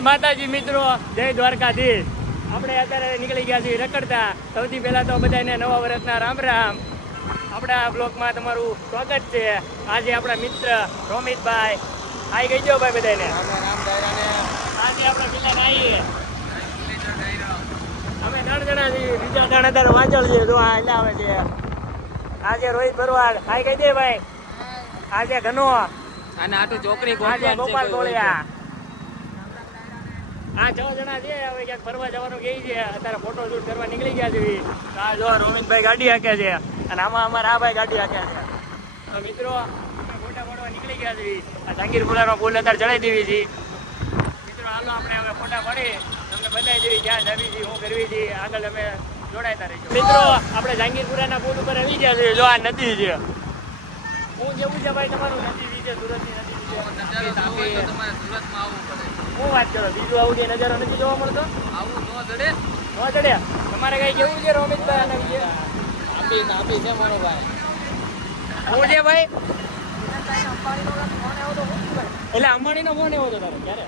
જય માતાજી મિત્રો, જય દ્વારકાધીશ. આપણે અત્યારે નીકળી ગયા છીએ રખડતા. સૌથી પહેલા તો બધાને નવા વર્ષના રામ રામ. આપણા બ્લોગમાં તમારું સ્વાગત છે. આજે આપણા મિત્ર રોમિતભાઈ આવી ગઈ જો ભાઈ બધાને. આજે આપણે પેલા આવીએ અમે 3 જણા છીએ. બીજા જણા અત્યારે વાંચલ છે તો આ આવે છે. આજે રોહિત ભરવાડ આવી ગઈ દે ભાઈ. આજે ઘનો અને આ તો છોકરી આજે ગોપાલ ગોળિયા. આ 6 જણા છે. હવે ક્યાંક ફરવા જવાનું કહે છે. અત્યારે ફોટો શૂટ કરવા નીકળી ગયા છે. આ જો રોમિતભાઈ ગાડી હાકે છે અને આમાં અમારા આ ભાઈ ગાડી હાકે છે. તો મિત્રો આપણે ફોટા પાડવા નીકળી ગયા છે. આ જાંગીરપુરાનો પુલ અત્યારે ચડાવી દેવી છે. મિત્રો હાલો આપણે હવે ફોટા પાડી તમને બતાવી દેવી ક્યાં જવી છે, શું કરવી છે. આગળ અમે જોડાતા રહીશું. મિત્રો આપણે જાંગીરપુરાના પુલ ઉપર આવી ગયા છે. જો આ નદી છે. હું જેવું છે ભાઈ તમારું નદી છે, સુરતની નદી છે. શું વાત કરો, બીજું આવું જે નજારો નથી જોવા મળતો? આવું નો જડે તમારે કઈ કેવું છે રોમિતભાઈ આના વિશે? આપી છે મારો ભાઈ. હું છે ભાઈ એટલે અંબાણીનો ફોન એવો હતો તારો ક્યારે?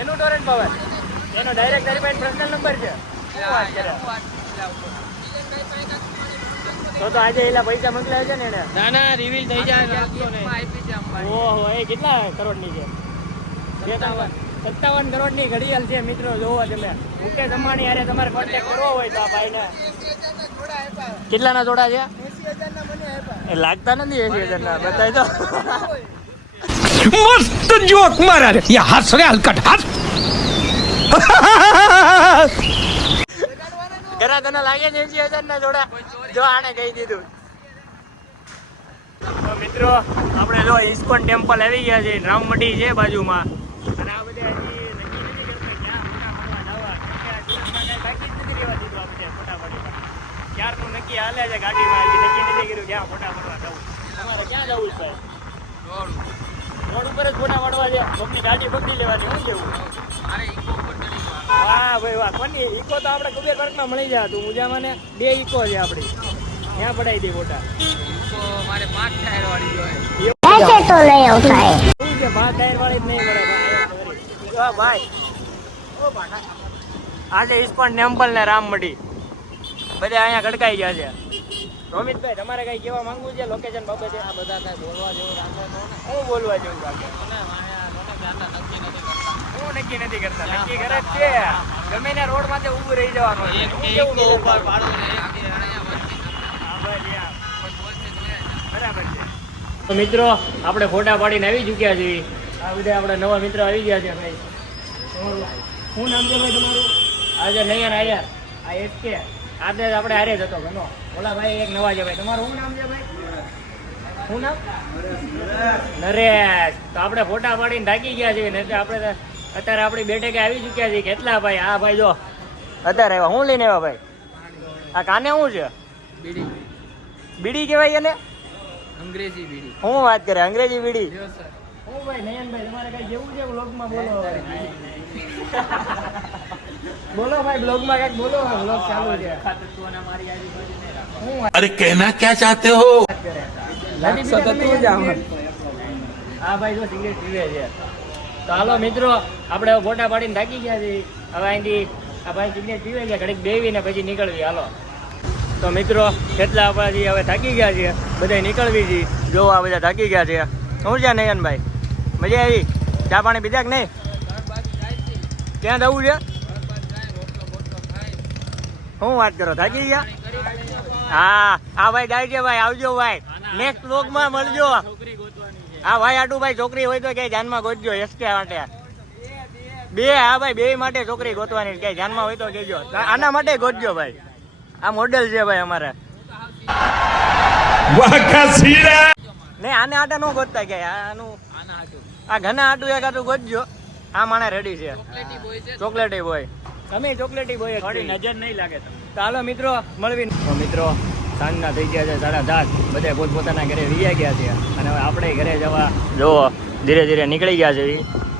એનું ટોરેન્ટ પાવર એનો ડાયરેક્ટ તારી પાસે પર્સનલ નંબર છે. શું વાત કરે? તો આજે એલા પૈસા મોકલ્યા છે ને એને? ના રિવીલ થઈ જાય. ઓહો, એ કેટલા કરોડની છે? 57 કરોડની ઘડિયાળ છે. મિત્રો જોવો તમે, મુકેશ અંબાણી હારે તમારે કોન્ટેક્ટ કરવો હોય તો આ ભાઈને કેટલાના જોડા છે? એ લાગતા નથી 80,000 ના. બતાવી તો मस्त जोक मारा रे ये हंस रे हलकट हंस ઘણા તને લાગે છે 80,000 ના જોડા? જો આને કહી દીધું. તો મિત્રો આપણે જો ઇસ્કોન ટેમ્પલ આવી ગયા છે. રામમઢી છે બાજુમાં. અને આ બધા હજી નક્કી નથી કરતા ક્યાં ફોટા પડવા જવા. ક્યારનું નક્કી હાલે છે ગાડીમાં. હજી નક્કી નથી કર્યું ક્યાં ફોટા પડવા જવું. તમારે ક્યાં જવું છે? રોડ ઉપર જ ફોટા પાડવા છે. મમ્મી ગાડી પકડી લેવાની. શું જેવું? વાહ ભાઈ વાહ. કોની ઈકો તો આપણે કુબેર પાર્કમાં મળી જાય. તું મુજામાં ને 2 ઈકો છે આપણી. ત્યાં પડાવી દે ફોટા. મારે 5 ટાયર વાળી જોઈએ. ऐसे तो नहीं होता है। શું છે 5 ટાયર વાળી જ નહીં મળે ભાઈ. આજે ઇસ્કોન ટેમ્પલ ને રામમઢી બધા અહીંયા ગડકાઈ ગયા છે. રોમિતભાઈ તમારે કઈ કેવા માંગુ છે લોકેશન બાબતે? આ બધા કઈ બોલવા જેવું રાખે તો હું બોલવા જેવું લાગે? હું નક્કી નથી કરતા. નક્કી કરે જ છે. ગમે ને રોડ માંથી ઊભું રહી જવાનું. બરાબર છે. તો મિત્રો આપણે ફોટા પાડીને આવી ચૂક્યા છીએ. આ બધા આપણા નવા મિત્રો આવી ગયા છે. ભાઈ શું નામ છે ભાઈ તમારું? આજે નયન આયર. આ એસકે આજે આપણે હારે જ હતો ઘણો. ઓલા ભાઈ એક નવા છે ભાઈ. તમારું શું નામ છે ભાઈ? શું નામ? નરેશ. તો આપણે ફોટા પાડીને ઢાકી ગયા છીએ ને આપણે અત્યારે આપણી બેઠકે આવી ચૂક્યા છીએ. કેટલા ભાઈ? આ ભાઈ જો અત્યારે આવ્યા. શું લઈને આવ્યા ભાઈ? આ કાને શું છે? બીડી કહેવાય એને? અંગ્રેજી બીડી. શું વાત કરે? અંગ્રેજી બીડી. હું ભાઈ નયનભાઈ તમારે કઈ જેવું છે બ્લોગમાં? બોલો બોલો ભાઈ, બ્લોગમાં કઈક બોલો. બ્લોગ ચાલુ છે. अरे कहना क्या चाहते हो હા ભાઈ જો સિગરેટ પીવે છે. તો હાલો મિત્રો આપણે ફોટા પાડીને થાકી ગયા છીએ. હવે અહીંથી આ ભાઈ સિગરેટ પીવે છે. ઘડીક બેવીને પછી નીકળવી. હાલો તો મિત્રો કેટલા આપણાથી હવે થાકી ગયા છે. બધા નીકળવી છે. જો આ બધા થાકી ગયા છે. શું છે નયનભાઈ? મજા આવી? ચા પાણી પીધા કે નહીં? ક્યાં જવું છે? શું વાત કરો? થાકી ગયા? હા હા ભાઈ જાય છે ભાઈ. આવજો ભાઈ. નેક્સ્ટ વ્લોગમાં મળજો. હા ભાઈ આટું ભાઈ છોકરી હોય તો ક્યાંય ધ્યાનમાં ગોતજો. એસકે માટે 2. હા ભાઈ 2 માટે છોકરી ગોતવાની. ક્યાંય ધ્યાનમાં હોય તો કહેજો. આના માટે ગોતજો ભાઈ. આ મોડેલ છે ભાઈ અમારે. નહીં આને આટા ન ગોતતા ક્યાંય. આનું આ ઘણા આટું એક આટું ગોતજો. આ માણસ રેડી છે. ચોકલેટી બોય. તમે ચોકલેટી બોય. થોડી નજર નહીં લાગે તમને. ચાલો મિત્રો મળવી. તો મિત્રો સાંજના થઈ ગયા છે 7:30. બધા પોતપોતાના ઘરે વીયા ગયા છે. અને હવે આપણે ઘરે જવા જોવો ધીરે ધીરે નીકળી ગયા છે.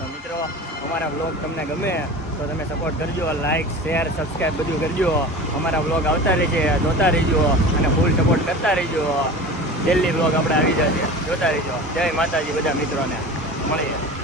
તો મિત્રો અમારા વ્લોગ તમને ગમે તો તમે સપોર્ટ કરજો. લાઈક શેર સબસ્ક્રાઈબ બધું કરજો. અમારા વ્લોગ આવતા રહેશે, જોતા રહેજો અને ફૂલ સપોર્ટ કરતા રહેજો. ડેલી વ્લોગ આપણે આવી જશે, જોતા રહેજો. જય માતાજી બધા મિત્રોને. મળીએ